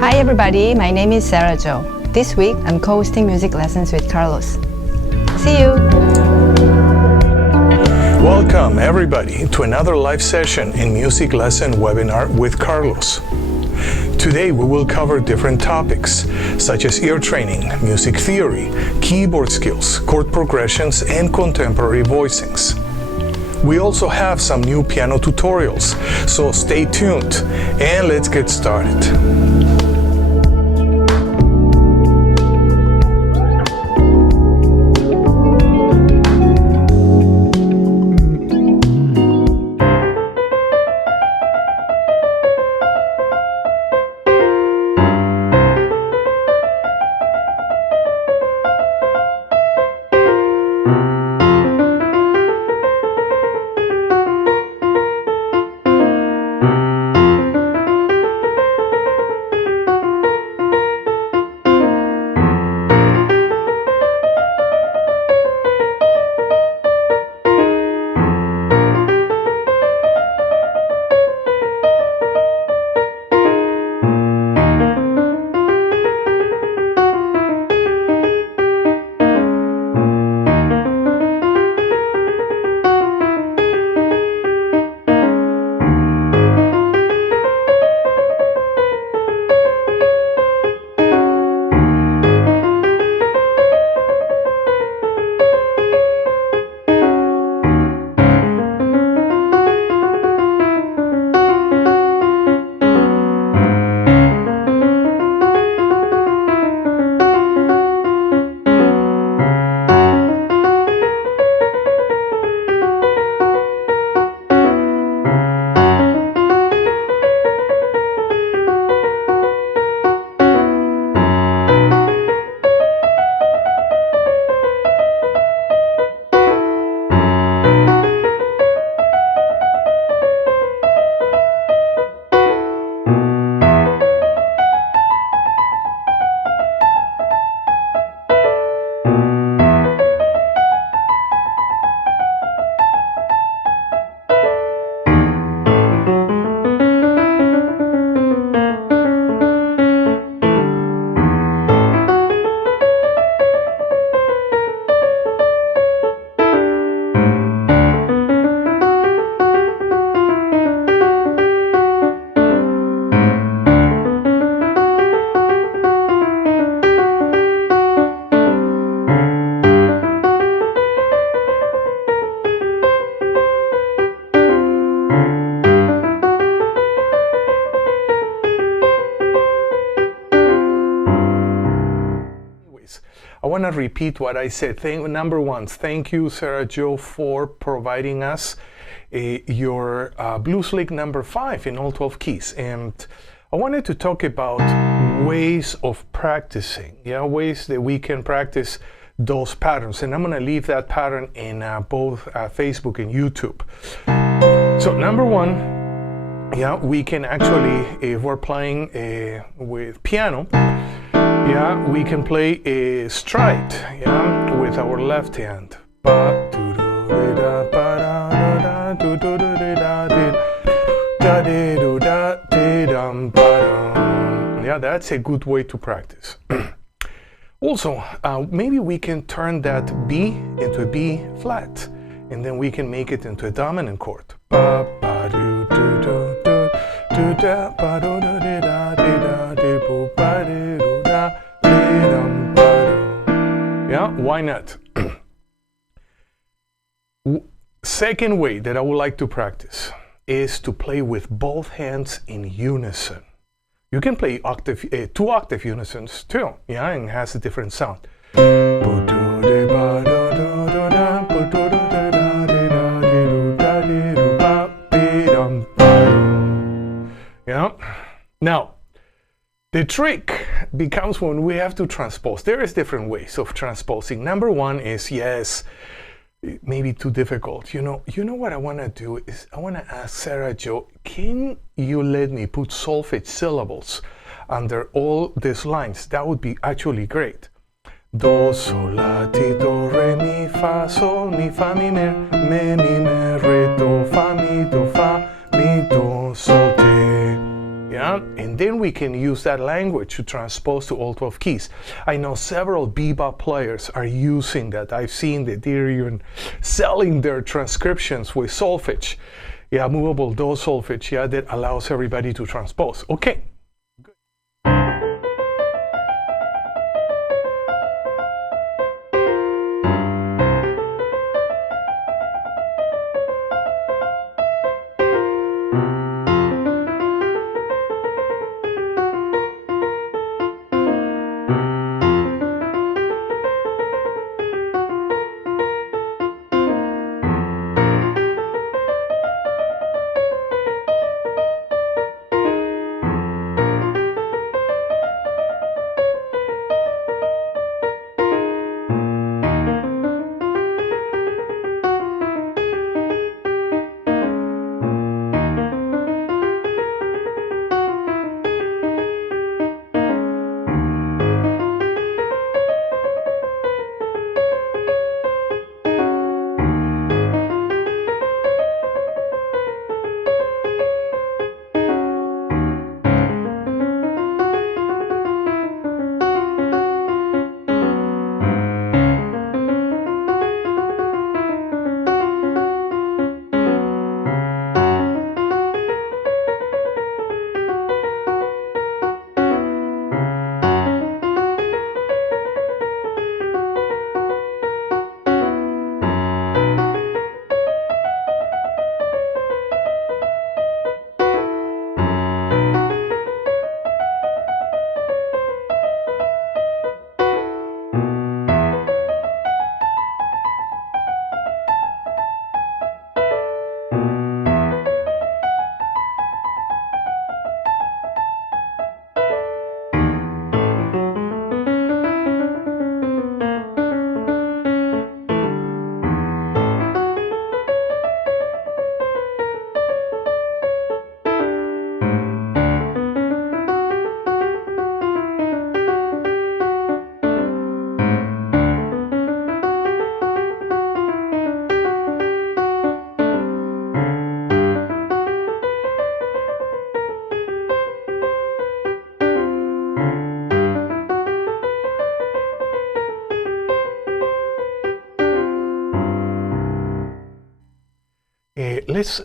Hi everybody, my name is Sera Jo. This week I'm co-hosting music lessons with Carlos. See you! Welcome everybody to another live session in music lesson webinar with Carlos. Today we will cover different topics such as ear training, music theory, keyboard skills, chord progressions, and contemporary voicings. We also have some new piano tutorials, so stay tuned and let's get started. I want to repeat what I said. Number one, thank you, Sera Jo, for providing us your Blues Lick number 5 in all 12 keys. And I wanted to talk about ways of practicing, ways that we can practice those patterns. And I'm going to leave that pattern in both Facebook and YouTube. So number one, we can actually, if we're playing with piano, we can play a stride, with our left hand. That's a good way to practice. Also, maybe we can turn that B into a B flat, and then we can make it into a dominant chord. Why not? Second way that I would like to practice is to play with both hands in unison. You can play two octave unisons too, and it has a different sound. Now, the trick becomes when we have to transpose. There is different ways of transposing. Number one is, maybe too difficult. You know what I want to do is I want to ask Sera Jo, can you let me put solfege syllables under all these lines? That would be actually great. Do, sol, la, ti, do, re, mi, fa, sol, mi, fa, mi, me, mi, me, re, do, fa, mi, do, sol, te. Yeah, and then we can use that language to transpose to all 12 keys. I know several bebop players are using that. I've seen that they're even selling their transcriptions with Solfege. Yeah, movable do solfege, yeah, that allows everybody to transpose. Okay.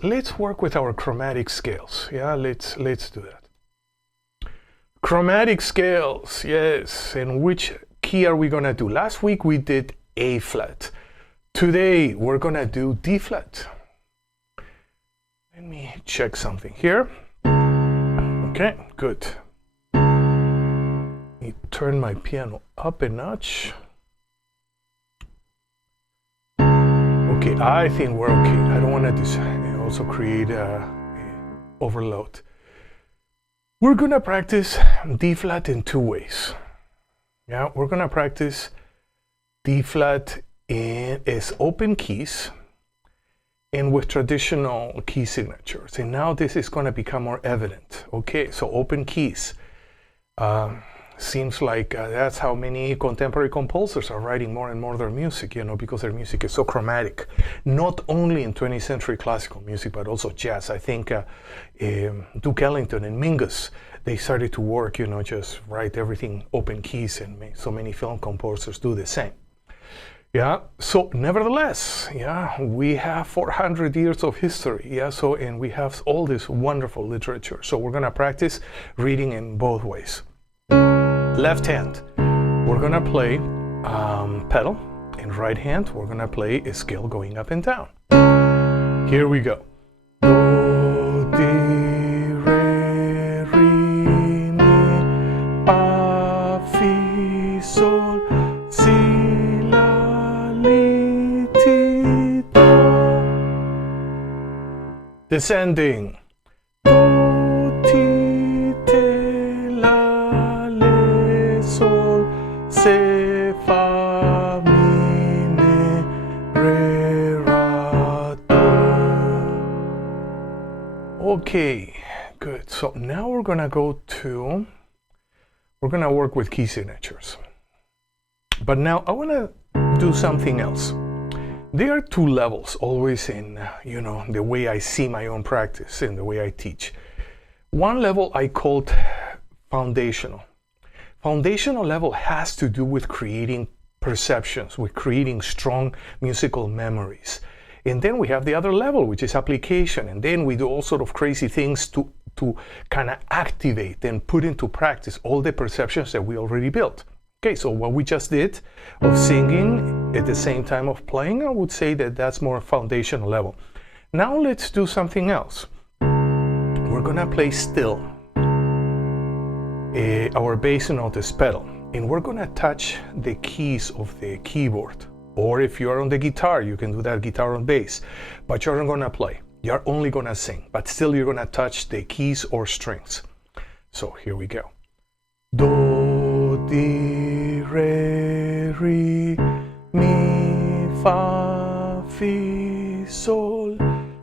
Let's work with our chromatic scales. Yeah, let's do that. Chromatic scales, yes. And which key are we gonna do? Last week we did A flat. Today we're gonna do D flat. Let me check something here. Okay, good. Let me turn my piano up a notch. Okay, I think we're okay. I don't want to also create overload. We're gonna practice D flat in two ways. Yeah, we're gonna practice D flat as open keys and with traditional key signatures. And now this is gonna become more evident. Okay, so open keys. Seems like that's how many contemporary composers are writing more and more their music, you know, because their music is so chromatic. Not only in 20th century classical music, but also jazz. I think Duke Ellington and Mingus, they started to work, you know, just write everything open keys, and so many film composers do the same. Yeah, so nevertheless, yeah, we have 400 years of history, yeah, so, and we have all this wonderful literature. So we're gonna practice reading in both ways. Left hand, we're gonna play pedal, and right hand, we're gonna play a scale going up and down. Here we go. Do, di, re, re, mi, fa, fi, sol, si, la, li, ti, do. Descending. Se, fa, mi, me, re, ra, do. Okay, good. So now we're gonna work with key signatures. But now I wanna do something else. There are two levels always in, you know, the way I see my own practice and the way I teach. One level I called foundational. Foundational level has to do with creating perceptions, with creating strong musical memories. And then we have the other level, which is application. And then we do all sort of crazy things to kind of activate and put into practice all the perceptions that we already built. Okay, so what we just did of singing at the same time of playing, I would say that that's more foundational level. Now let's do something else. We're gonna play still. Our bass note is pedal, and we're gonna touch the keys of the keyboard. Or if you're on the guitar, you can do that guitar on bass, but you're not gonna play. You're only gonna sing, but still you're gonna touch the keys or strings. So here we go. Do, di, re, re, mi, fa, fi, sol,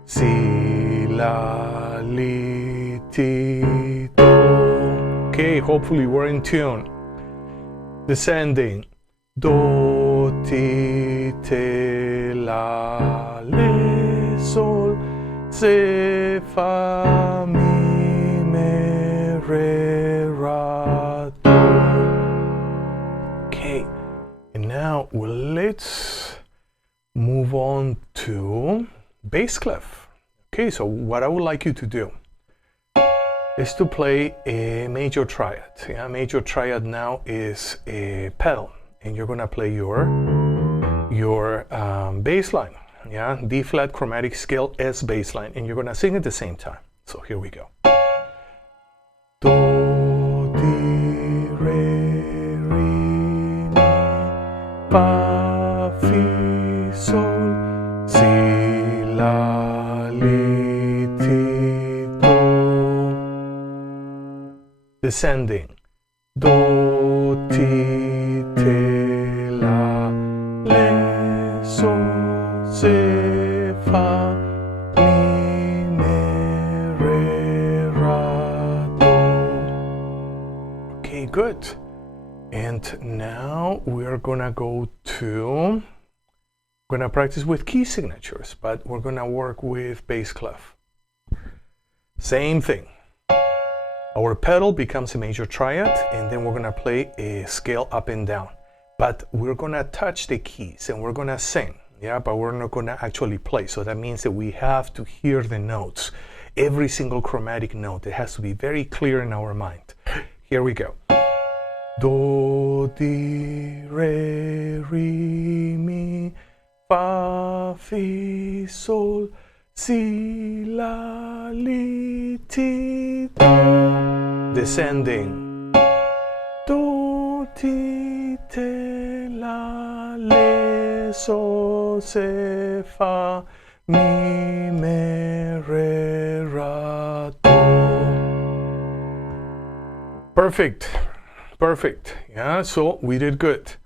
si, la, li, ti, do. Okay, hopefully we're in tune. Descending. Do, ti, te, la, le, sol, se, fa, mi, me, re, ra, do. Okay, and now let's move on to bass clef. Okay, so what I would like you to do is to play a major triad. Yeah, major triad now is a pedal, and you're gonna play your bass line. Yeah, D flat chromatic scale S bass line, and you're gonna sing at the same time. So here we go. Do, di, re, re, mi, fa, fi, sol, si, la, li, ti, do. Descending. Do, ti, te, la, le, sol, se, fa, mi, me, re, ra, do. Okay, good. And now we're gonna practice with key signatures, but we're gonna work with bass clef. Same thing. Our pedal becomes a major triad, and then we're gonna play a scale up and down. But we're gonna touch the keys and we're gonna sing, yeah, but we're not gonna actually play. So that means that we have to hear the notes. Every single chromatic note, it has to be very clear in our mind. Here we go. Do, di, re, re, mi, fa, fi, sol, si, la, li, ti, do. Descending. Do, ti, te, la, le, sol, se, fa, mi, me, re, ra, do. Perfect. Perfect. Yeah, so we did good.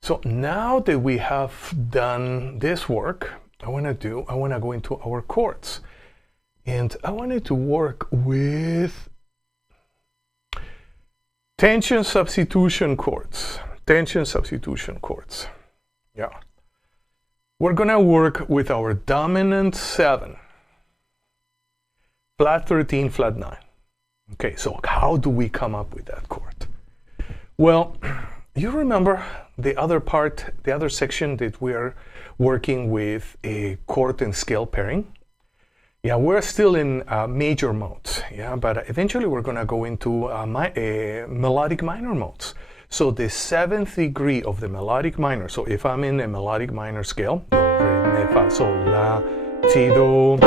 So now that we have done this work, I want to go into our chords. And I wanted to work with tension substitution chords. Tension substitution chords. Yeah. We're going to work with our dominant 7, flat 13, flat 9. Okay, so how do we come up with that chord? Well, you remember the other part, the other section that we're working with a chord and scale pairing? Yeah, we're still in major modes, yeah, but eventually we're going to go into melodic minor modes. So the 7th degree of the melodic minor, so if I'm in a melodic minor scale, do, re, mi, fa, sol, la, ti, do,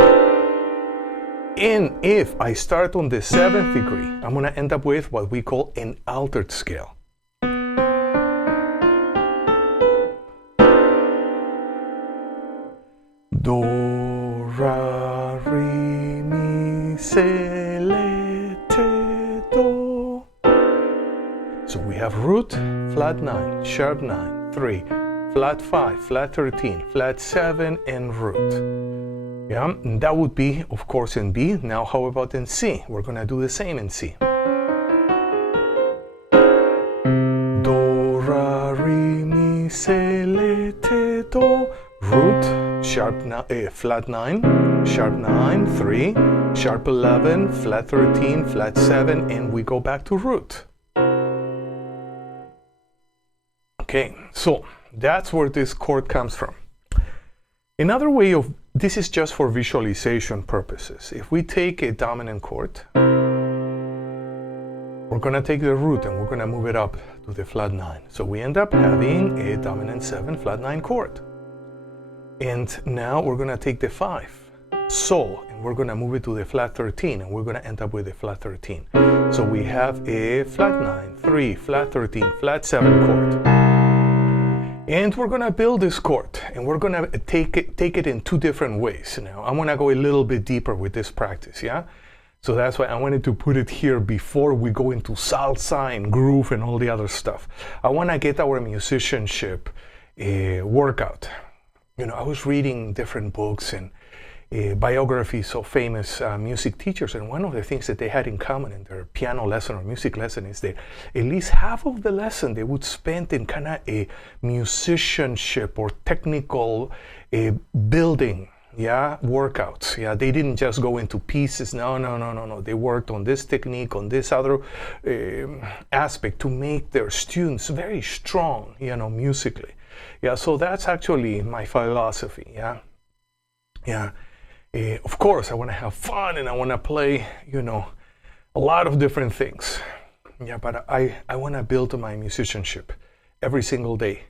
and if I start on the 7th degree, I'm going to end up with what we call an altered scale. Do, ra, re, mi, se, le, te, do. So we have root, flat 9, sharp 9, 3, flat 5, flat 13, flat 7, and root. Yeah, and that would be, of course, in B. Now, how about in C? We're going to do the same in C. Do, ra, re, mi, se, le, te, do. Root, flat 9, sharp 9, 3, sharp 11, flat 13, flat 7, and we go back to root. Okay, so that's where this chord comes from. Another way of, this is just for visualization purposes. If we take a dominant chord, we're going to take the root and we're going to move it up to the flat 9. So we end up having a dominant 7 flat 9 chord. And now we're going to take the 5, Sol, and we're going to move it to the flat 13, and we're going to end up with a flat 13. So we have a flat 9, 3, flat 13, flat 7 chord. And we're going to build this chord, and we're going to take it in two different ways. Now, I'm going to go a little bit deeper with this practice, yeah? So that's why I wanted to put it here before we go into salsa and groove and all the other stuff. I want to get our musicianship workout. You know, I was reading different books and biographies of famous music teachers, and one of the things that they had in common in their piano lesson or music lesson is that at least half of the lesson they would spend in kind of a musicianship or technical building, yeah, workouts. Yeah, they didn't just go into pieces. No. They worked on this technique, on this other aspect to make their students very strong, you know, musically. Yeah, so that's actually my philosophy. Yeah. Of course, I want to have fun and I want to play, you know, a lot of different things. Yeah, but I want to build my musicianship every single day,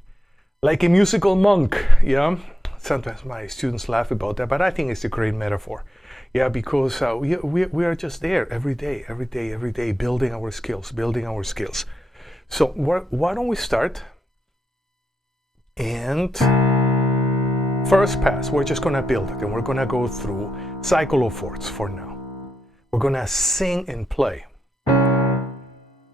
like a musical monk. Yeah, sometimes my students laugh about that, but I think it's a great metaphor. Yeah, because we are just there every day, building our skills. So why don't we start? And first pass, we're just going to build it, and we're going to go through cycle of fourths for now. We're going to sing and play.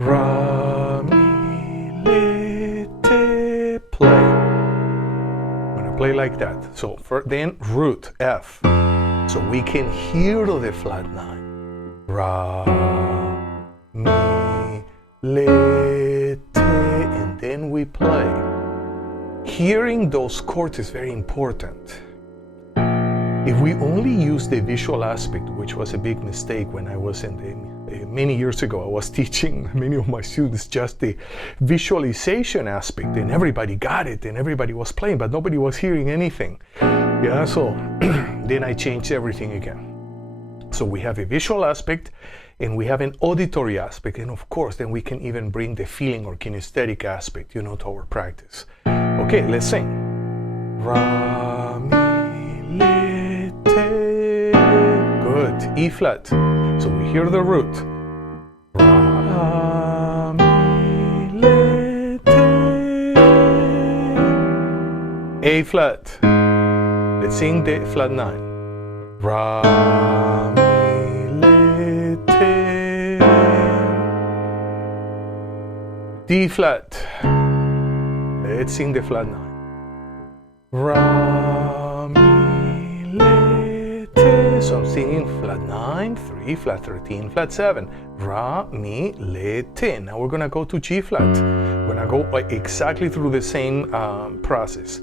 Ra, mi, le, te, play. I'm going to play like that. So then root, F. So we can hear the flat 9. Ra, mi, le, te, and then we play. Hearing those chords is very important. If we only use the visual aspect, which was a big mistake when I was in many years ago, I was teaching many of my students just the visualization aspect, and everybody got it and everybody was playing, but nobody was hearing anything. Yeah, so then I changed everything again. So we have a visual aspect and we have an auditory aspect, and of course then we can even bring the feeling or kinesthetic aspect, you know, to our practice. Okay, let's sing. Ra, mi, le, te. Good. E flat. So we hear the root. Ra, mi, le, te. A flat. Let's sing the flat 9. Ra, mi, le, te. D flat. Let's sing the flat 9. Ra, mi, le, te. So I'm singing flat 9, 3, flat 13, flat 7. Ra, mi, le, te. Now we're going to go to G flat. We're going to go exactly through the same process.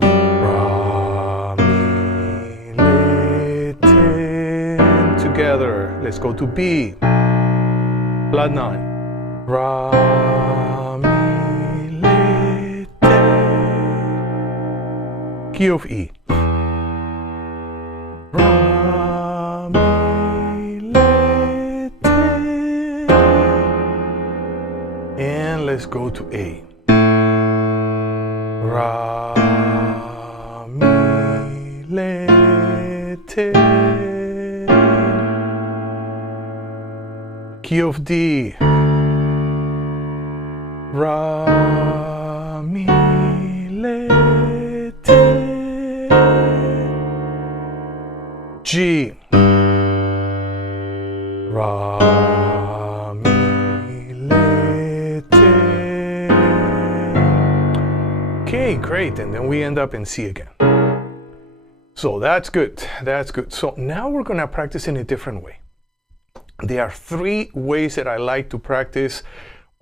Ra, mi, le, te. Together. Let's go to B. Flat 9. Ra, mi, le, te. Key of E. Ra, mi, le, te. And let's go to A. Ra, mi, le, te. Key of D. Ra, mi, le, te. G. Ra, mi, le, te. Okay, great. And then we end up in C again. So that's good. That's good. So now we're going to practice in a different way. There are 3 ways that I like to practice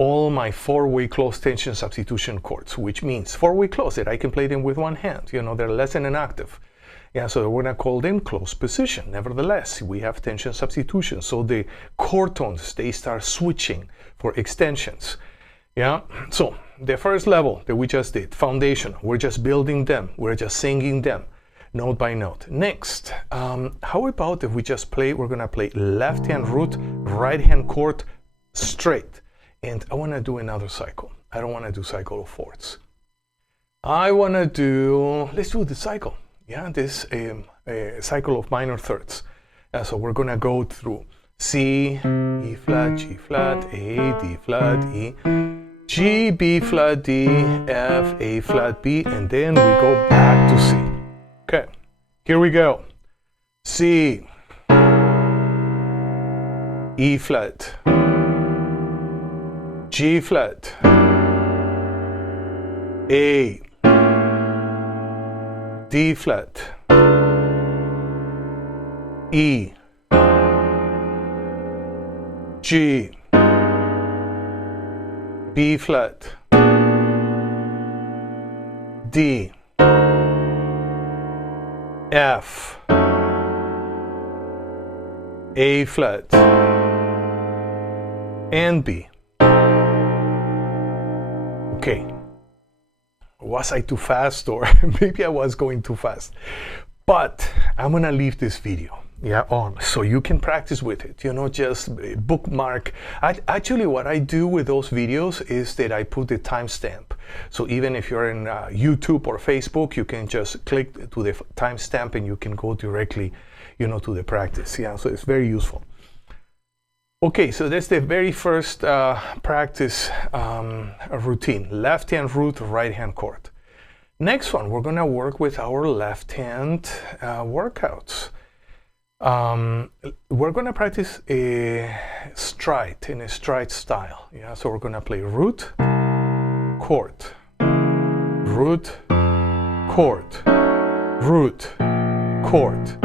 all my four-way close tension substitution chords, which means four-way close that I can play them with one hand. You know, they're less than an octave. Yeah, so we're gonna call them close position. Nevertheless, we have tension substitution, so the chord tones, they start switching for extensions. Yeah, so the first level that we just did, foundation, we're just building them, we're just singing them, note by note. Next, how about if we just play, we're gonna play left hand root, right hand chord straight. And I wanna do another cycle. I don't wanna do cycle of fourths. I wanna do, let's do the cycle. Yeah, this cycle of minor thirds. So we're gonna go through C, E flat, G flat, A, D flat, E, G, B flat, D, F, A flat, B, and then we go back to C. Okay, here we go. C, E flat, G flat, A, D flat, E, G, B flat, D, F, A flat, and B. Okay. Was I too fast, or maybe I was going too fast? But I'm gonna leave this video on so you can practice with it, you know, just bookmark. Actually, what I do with those videos is that I put the timestamp. So even if you're in YouTube or Facebook, you can just click to the timestamp and you can go directly, you know, to the practice. Yeah, so it's very useful. Okay, so that's the very first practice routine, left hand root, right hand chord. Next one, we're gonna work with our left hand workouts. We're gonna practice a stride, in a stride style. Yeah, so we're gonna play root, chord, root, chord, root, chord.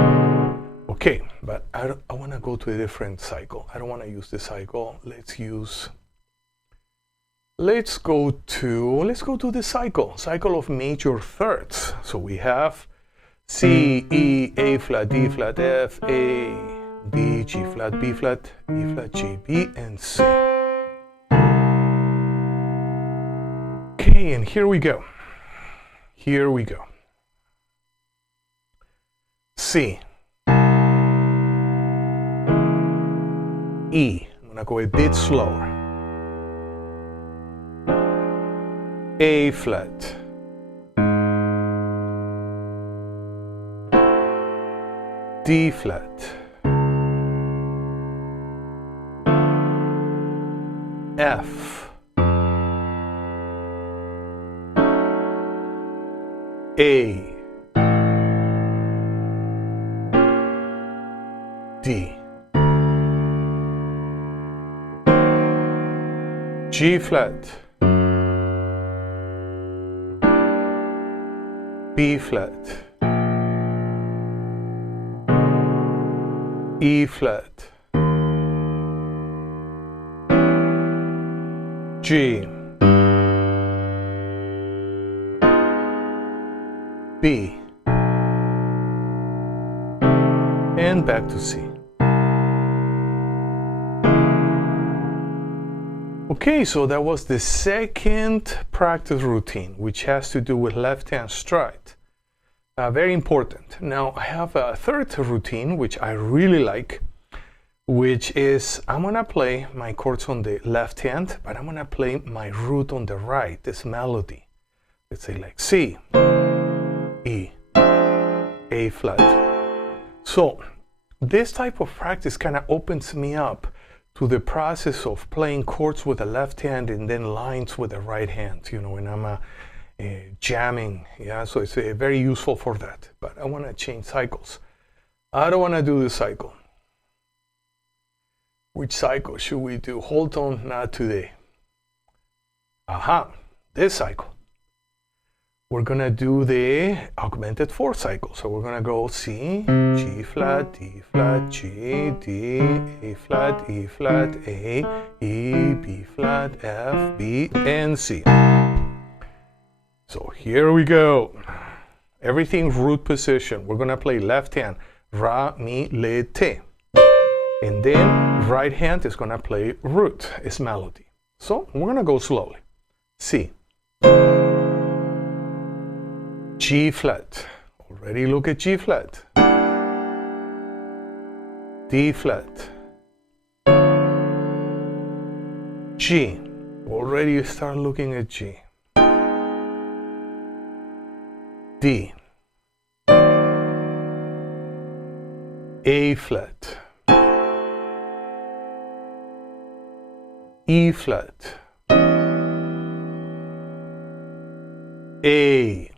Okay, but I want to go to a different cycle. I don't want to use this cycle. Let's go to the cycle of major thirds. So we have C, E, A flat, D flat, F, A, D, G flat, B flat, E flat, G, B, and C. Okay, and here we go. Here we go. C, E, I'm gonna go a bit slower. A flat, D flat, F, A, D, G flat, B flat, E flat, G, B, and back to C. Okay, so that was the second practice routine, which has to do with left hand stride. Very important. Now I have a third routine, which I really like, which is I'm gonna play my chords on the left hand, but I'm gonna play my root on the right, this melody. Let's say like C, E, A flat. So this type of practice kind of opens me up to the process of playing chords with the left hand and then lines with the right hand, you know, when I'm jamming. Yeah, so it's very useful for that. But I want to change cycles. I don't want to do this cycle. Which cycle should we do? Whole tone, not today. Aha, this cycle. we're gonna do the augmented fourth cycle. So we're gonna go C, G flat, D flat, G, D, A flat, E flat, A, E, B flat, F, B, and C. So here we go. Everything root position. We're gonna play left hand, Ra, Mi, Le, Te. And then right hand is gonna play root, it's melody. So we're gonna go slowly. C. G flat. Already look at G flat. D flat. G. Already you start looking at G. D. A flat. E flat. A.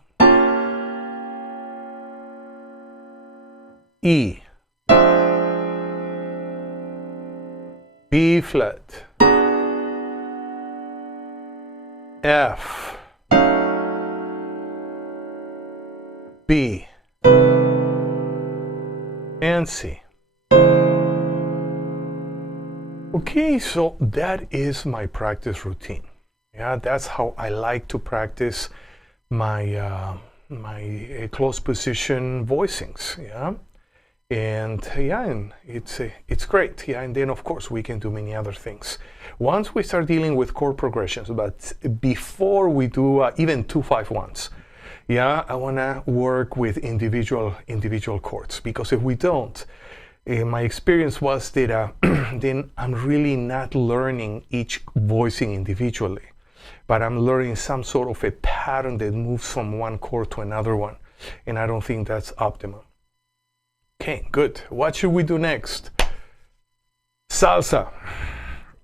E. B flat. F. B. And C. Okay, so that is my practice routine. Yeah, that's how I like to practice my close position voicings. Yeah. And it's great. Yeah, and then of course we can do many other things once we start dealing with chord progressions. But before we do even 2-5-1s, yeah, I wanna work with individual chords, because if we don't, my experience was that then I'm really not learning each voicing individually, but I'm learning some sort of a pattern that moves from one chord to another one, and I don't think that's optimum. Okay, good. What should we do next? Salsa.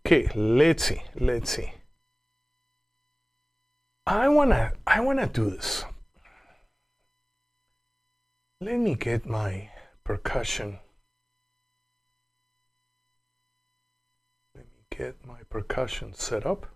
Okay, let's see. I wanna do this. Let me get my percussion. Set up.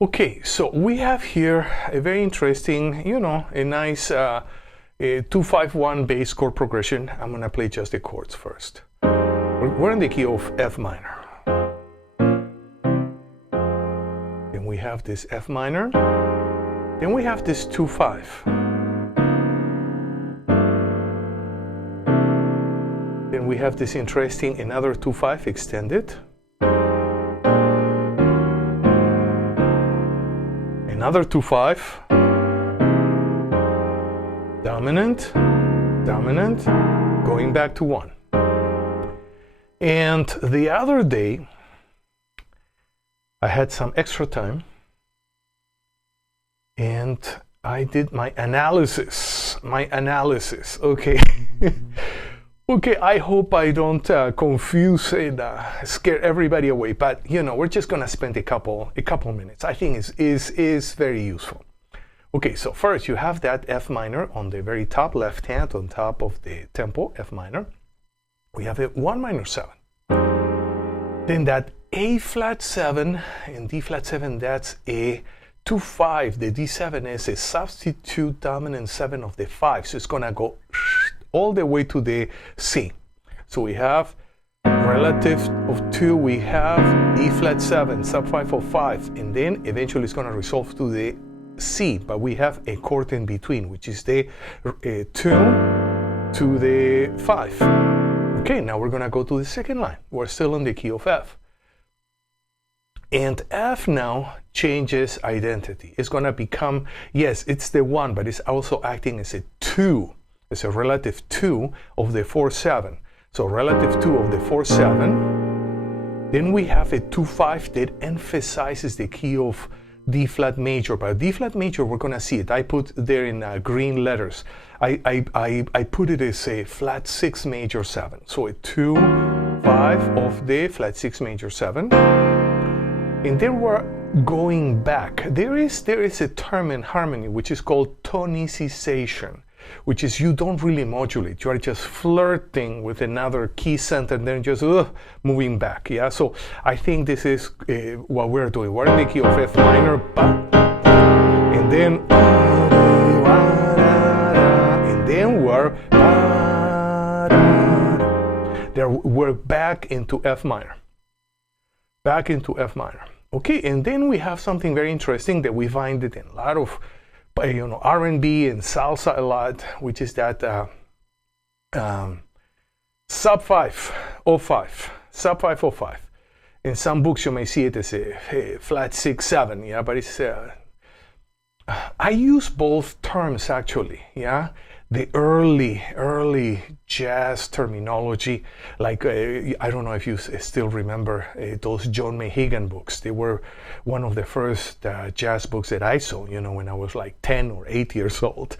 Okay, so we have here a very interesting, a nice 2-5-1 bass chord progression. I'm gonna play just the chords first. We're in the key of F minor. Then we have this F minor. Then we have this 2-5. Then we have this interesting another 2-5 extended. Another 2-5, dominant, going back to 1. And the other day, I had some extra time, and I did my analysis, okay. Okay, I hope I don't confuse and scare everybody away, but we're just gonna spend a couple minutes. I think is very useful. Okay, so first you have that F minor on the very top left hand on top of the tempo, F minor. We have a 1 minor 7. Then that A flat 7 and D flat 7, that's a 2-5. The D7 is a substitute dominant 7 of the 5, so it's gonna go all the way to the C. So we have relative of 2, we have E flat 7, sub 5 of 5, and then eventually it's going to resolve to the C, but we have a chord in between, which is the 2 to the 5. Okay, now we're going to go to the second line. We're still in the key of F. And F now changes identity. It's going to become, yes, it's the 1, but it's also acting as a 2. It's a relative 2 of the 4-7. So relative 2 of the 4-7. Then we have a 2-5 that emphasizes the key of D flat major. But D flat major, we're gonna see it. I put there in green letters. I put it as a flat 6 major 7. So a 2-5 of the flat 6 major 7. And then we're going back. There is a term in harmony which is called tonicization. which is you don't really modulate. You are just flirting with another key center and then just moving back. Yeah, so I think this is what we're doing. We're in the key of F minor, and then we're back into F minor. Back into F minor. Okay, and then we have something very interesting that we find it in a lot of R&B and salsa a lot, which is that sub 505. Sub 505. In some books you may see it as a flat 6/7, yeah, but it's I use both terms actually, yeah. The early jazz terminology, like I don't know if you still remember those John Mehigan books. They were one of the first jazz books that I saw, when I was like 10 or 8 years old.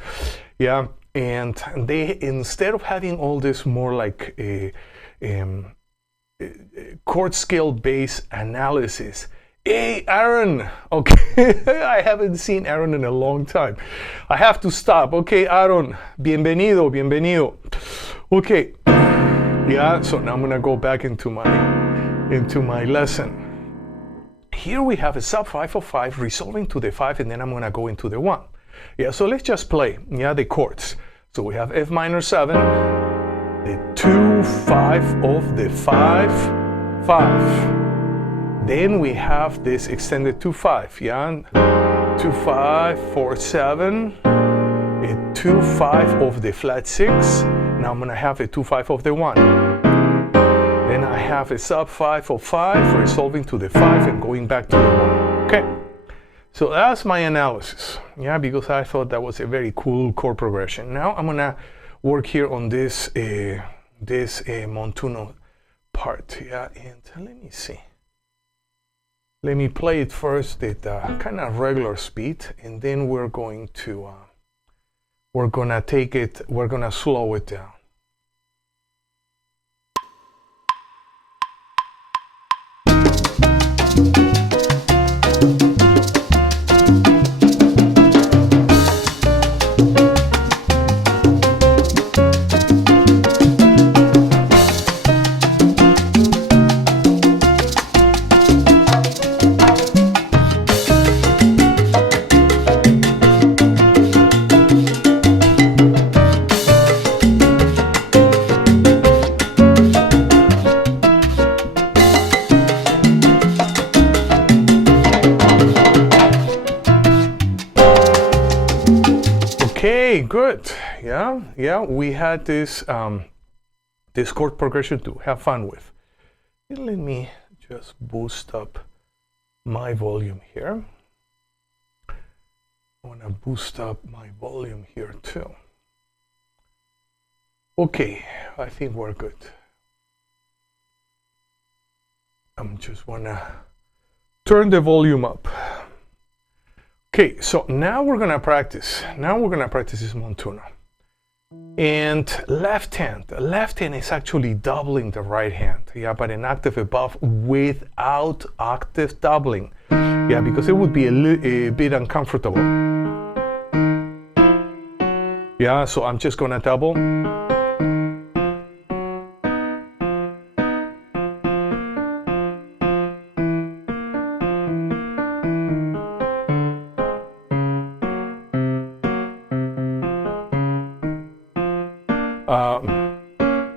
Yeah, and they, instead of having all this more like a chord scale based analysis. Hey, Aaron. Okay, I haven't seen Aaron in a long time. I have to stop. Okay, Aaron. Bienvenido. Okay. Yeah, so now I'm gonna go back into my lesson. Here we have a sub 505 resolving to the 5, and then I'm gonna go into the 1. Yeah, so let's just play, the chords. So we have F minor 7, the 2, 5 of the 5, 5. Then we have this extended 2/5, 2/5, 4/7, a 2/5 of the flat 6. Now I'm gonna have a 2/5 of the 1. Then I have a sub 5 of 5, resolving to the 5 and going back to the 1. Okay, so that's my analysis, because I thought that was a very cool chord progression. Now I'm gonna work here on this montuno part, and let me see. Let me play it first at kind of regular speed, and then we're gonna slow it down. Okay, good. Yeah, we had this chord progression to have fun with. Let me just boost up my volume here. I want to boost up my volume here too. Okay, I think we're good. I'm just wanna turn the volume up. Okay, so now we're gonna practice. This montuno. And left hand is actually doubling the right hand, but an octave above without octave doubling, because it would be a bit uncomfortable. So I'm just gonna double.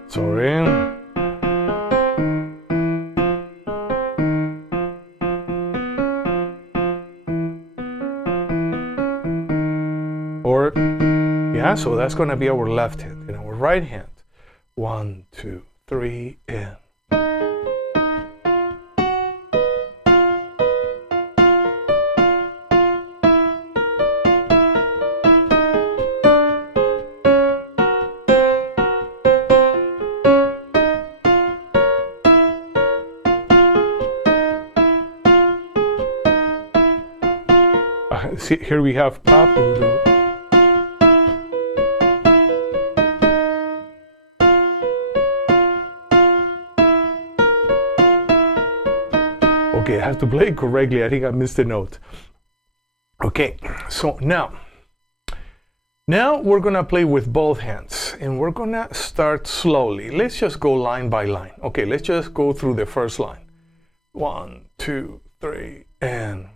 Sorry. Or, so that's going to be our left hand. And our right hand. 1, 2, 3, and. See, here we have Papudo. Okay, I have to play it correctly. I think I missed a note. Okay, so now Now we're gonna play with both hands, and we're gonna start slowly. Let's just go line by line. Okay, let's just go through the first line. 1, 2, 3, and...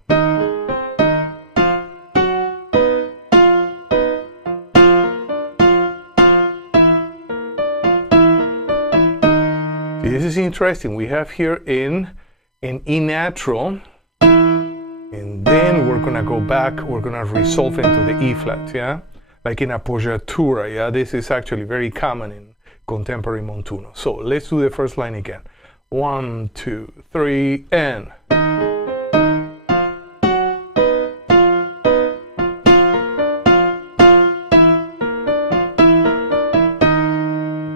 This is interesting. We have here in an E natural, and then we're gonna go back, we're gonna resolve into the E flat, yeah? Like in appoggiatura, yeah? This is actually very common in contemporary montuno. So let's do the first line again. 1, 2, 3, and...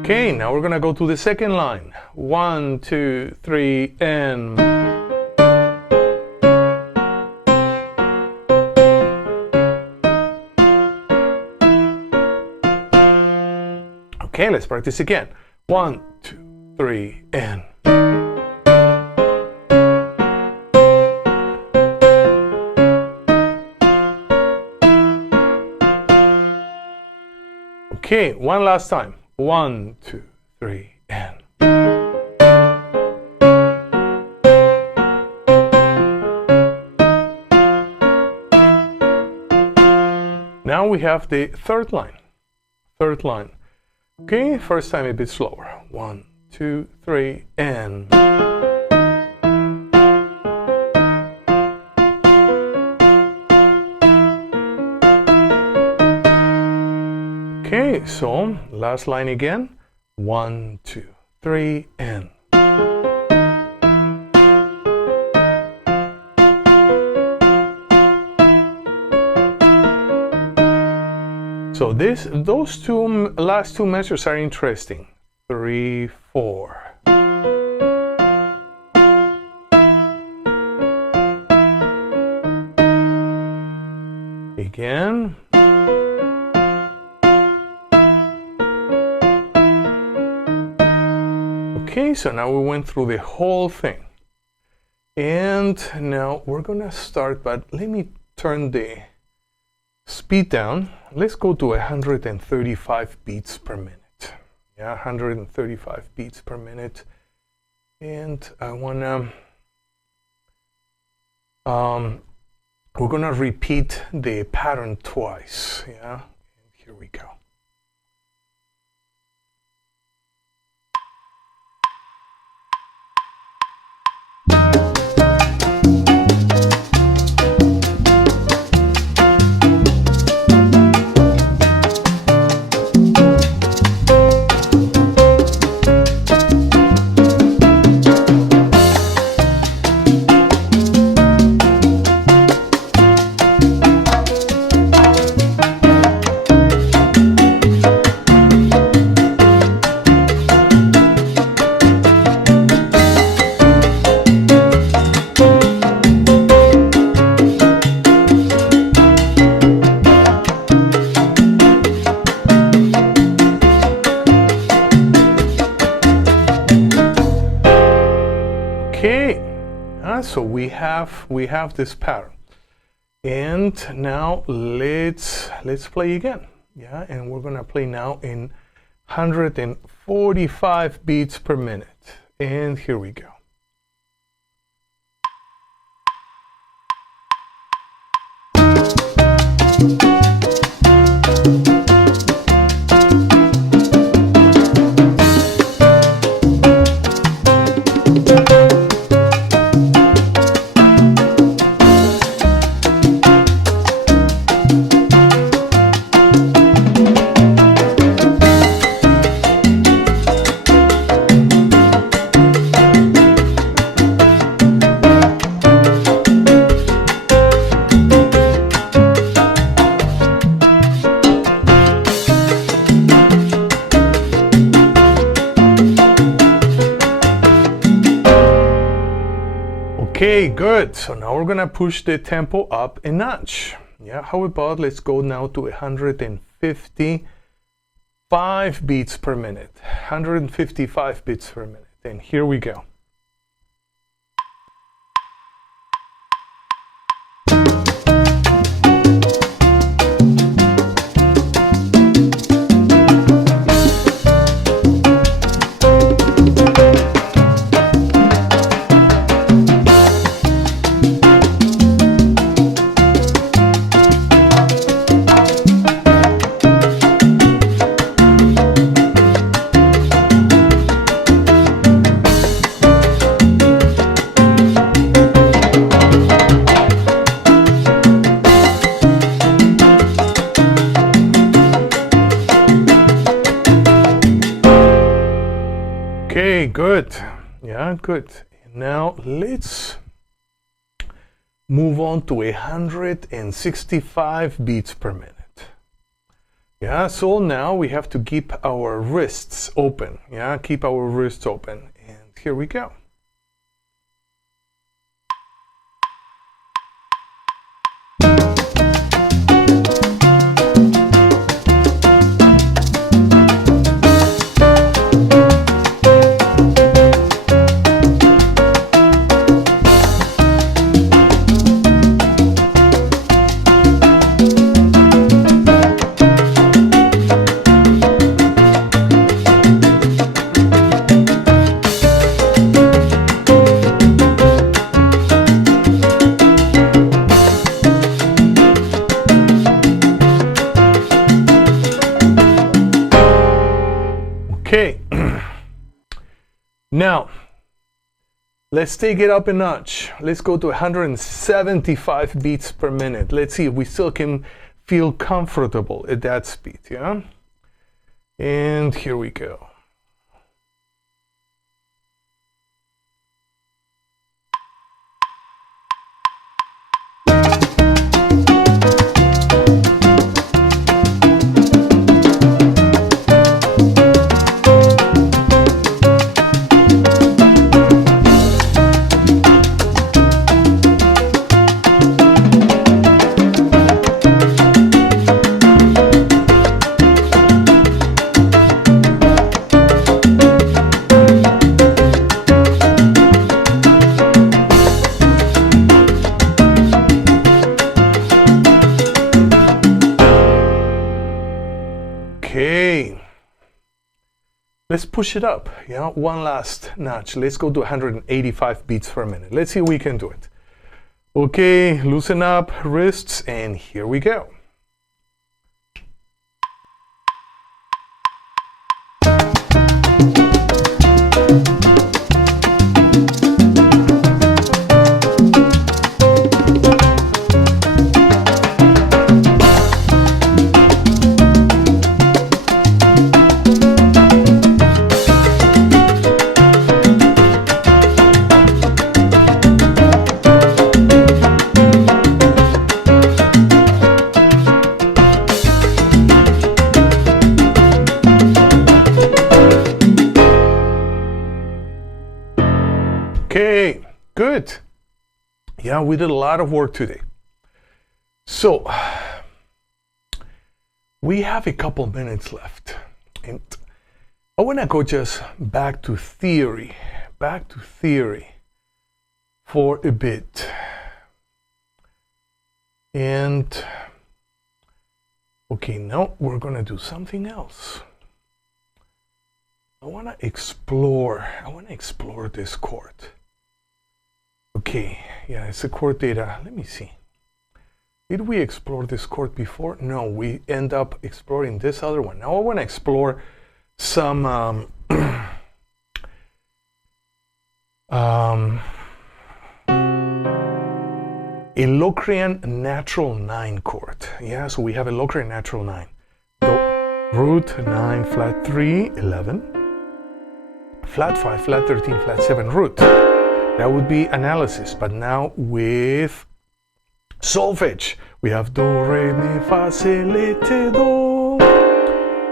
Okay, now we're gonna go to the second line. 1, 2, 3, and... Okay, let's practice again. 1, 2, 3, and... Okay, one last time. 1, 2, 3, and... Now we have the third line. Third line. Okay, first time a bit slower. 1, 2, 3, and... Okay, so last line again. 1, 2, 3, and... So those last two measures are interesting. 3, 4. Again. Okay, so now we went through the whole thing. And now we're gonna start, but let me turn the speed down. Let's go to 135 beats per minute. Yeah, 135 beats per minute. And I wanna, we're gonna repeat the pattern twice. Yeah, and here we go. So we have this pattern, and now let's play again. Yeah, and we're gonna play now in 145 beats per minute, and here we go. Okay, good. So now we're gonna push the tempo up a notch. Yeah, how about let's go now to 155 beats per minute. 155 beats per minute. And here we go. Okay, good. Yeah, good. Now let's move on to 165 beats per minute. Yeah, so now we have to keep our wrists open. Yeah, keep our wrists open. And here we go. Okay, now let's take it up a notch. Let's go to 175 beats per minute. Let's see if we still can feel comfortable at that speed, yeah? And here we go. Okay, let's push it up, yeah, one last notch. Let's go to 185 beats per minute. Let's see if we can do it. Okay, loosen up wrists, and here we go. Okay, good. Yeah, we did a lot of work today. So, we have a couple minutes left. And I want to go just back to theory for a bit. And, okay, now we're going to do something else. I want to explore this chord. Okay, yeah, it's a chord data. Let me see. Did we explore this chord before? No, we end up exploring this other one. Now I want to explore some a Locrian natural 9 chord. Yeah, so we have a Locrian natural 9. Root 9, flat 3, 11, flat 5, flat 13, flat 7, root. That would be analysis, but now with solfege, we have do, re, mi, fa, si, la, ti, do.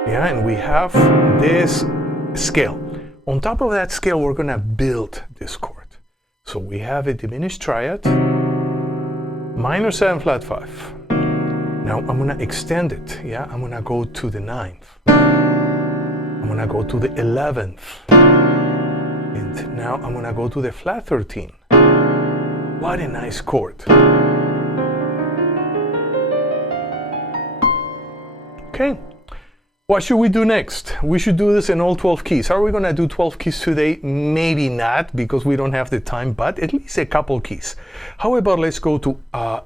Yeah, and we have this scale. On top of that scale, we're gonna build this chord. So we have a diminished triad, minor 7, flat 5. Now I'm gonna extend it, yeah? I'm gonna go to the 9th. I'm gonna go to the 11th. And now I'm gonna go to the flat 13. What a nice chord. Okay, what should we do next? We should do this in all 12 keys. Are we gonna do 12 keys today? Maybe not, because we don't have the time, but at least a couple keys. How about let's go to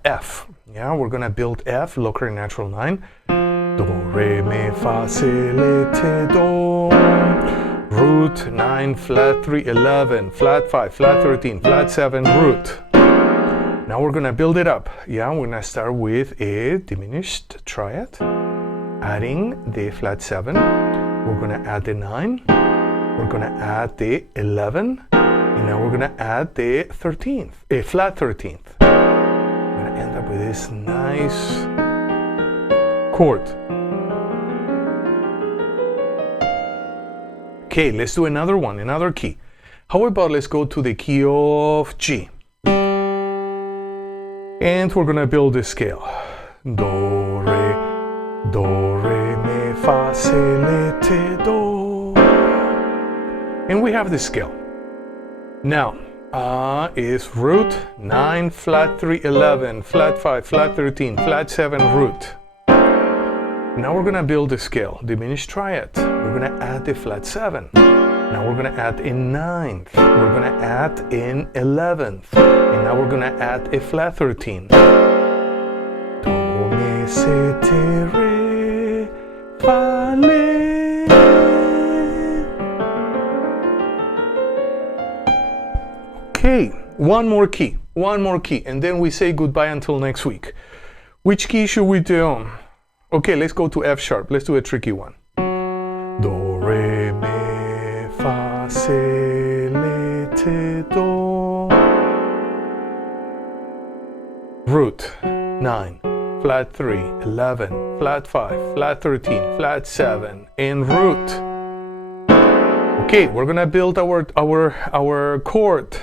F? Yeah, we're gonna build F, Locrian natural 9. Do, re, mi, fa, si, la, ti, do. Root 9, flat 3, 11, flat 5, flat 13, flat 7, root. Now we're gonna build it up. Yeah, we're gonna start with a diminished triad, adding the flat 7. We're gonna add the 9, We're gonna add the 11, and now we're gonna add the 13th, a flat 13th. We're gonna end up with this nice chord. Okay, let's do another one, another key. How about let's go to the key of G. And we're gonna build the scale. Do, re, mi, fa, se, le, te, do. And we have the scale. Now, is root 9, flat 3, 11, flat 5, flat 13, flat 7, root. Now we're gonna build the scale, diminished triad. We're gonna add the flat 7. Now we're gonna add a 9th. We're gonna add an 11th. And now we're gonna add a flat 13. Do, mi, se, te, re, fa, le. Okay, one more key, and then we say goodbye until next week. Which key should we do? Okay, let's go to F sharp. Let's do a tricky one. Do, re, mi, fa, se, le, te, do. Root 9, flat 3, 11, flat 5, flat 13, flat 7, and root. Okay, we're gonna build our chord.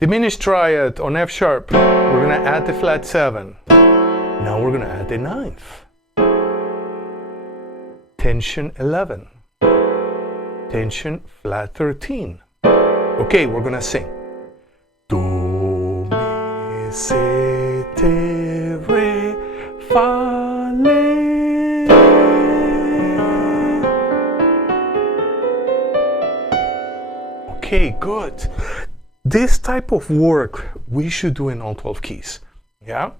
Diminished triad on F sharp. We're gonna add the flat 7. Now we're gonna add the 9th. Tension 11. Tension flat 13. Okay, we're gonna sing. Do, mi, se, te, re, fa, le. Okay, good. This type of work we should do in all 12 keys. Yeah.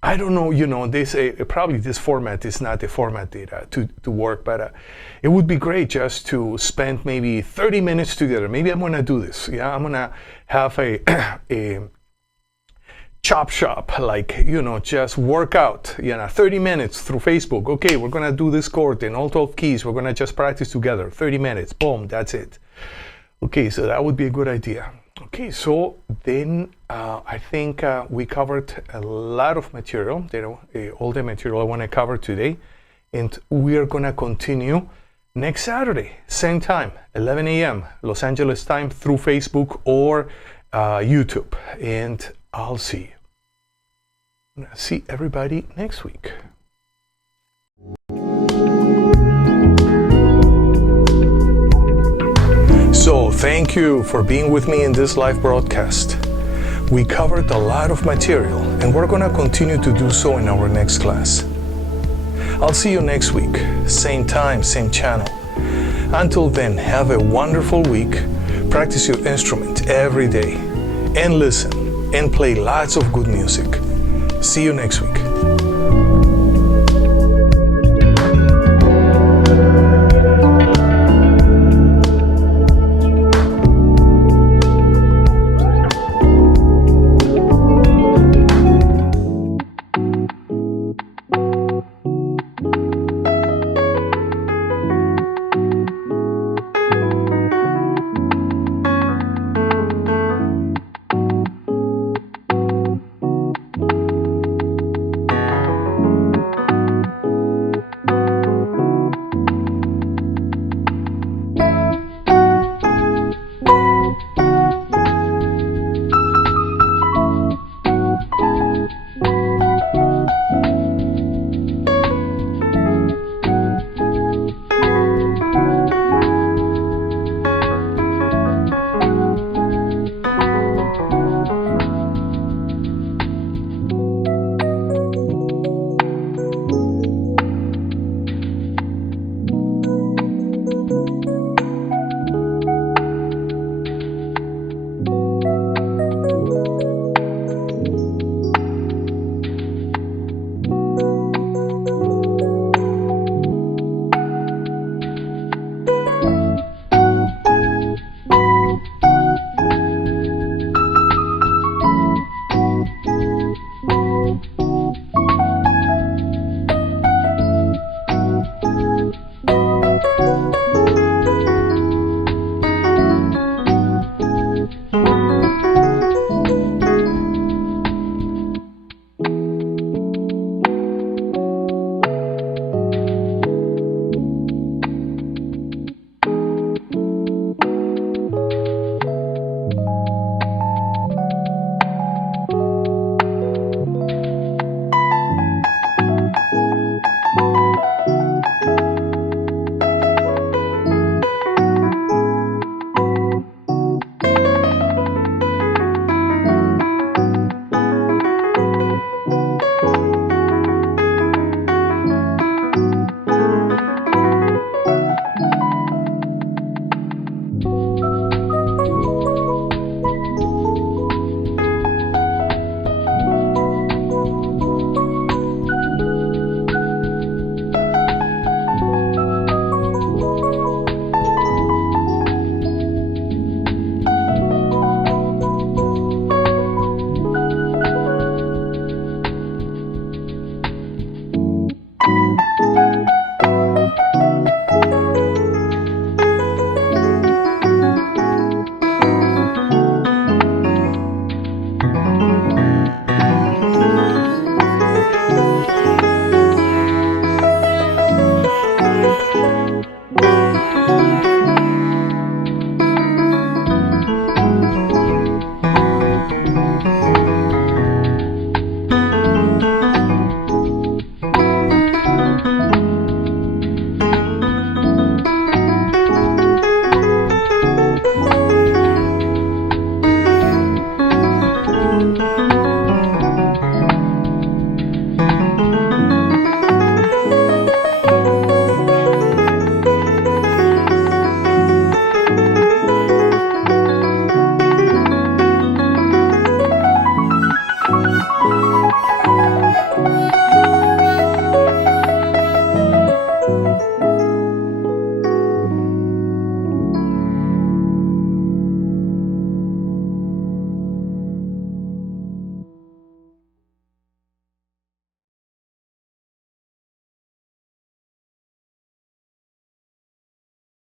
I don't know, this probably this format is not the format to work, but it would be great just to spend maybe 30 minutes together. Maybe I'm gonna do this. Yeah, I'm gonna have a chop shop, like, just work out, 30 minutes through Facebook. Okay, we're gonna do this chord in all 12 keys. We're gonna just practice together. 30 minutes, boom, that's it. Okay, so that would be a good idea. Okay, so then I think we covered a lot of material, all the material I want to cover today. And we are going to continue next Saturday, same time, 11 a.m. Los Angeles time, through Facebook or YouTube. And I'll see you. I'm going to see everybody next week. So, thank you for being with me in this live broadcast. We covered a lot of material, and we're going to continue to do so in our next class. I'll see you next week, same time, same channel. Until then, have a wonderful week. Practice your instrument every day, and listen, and play lots of good music. See you next week.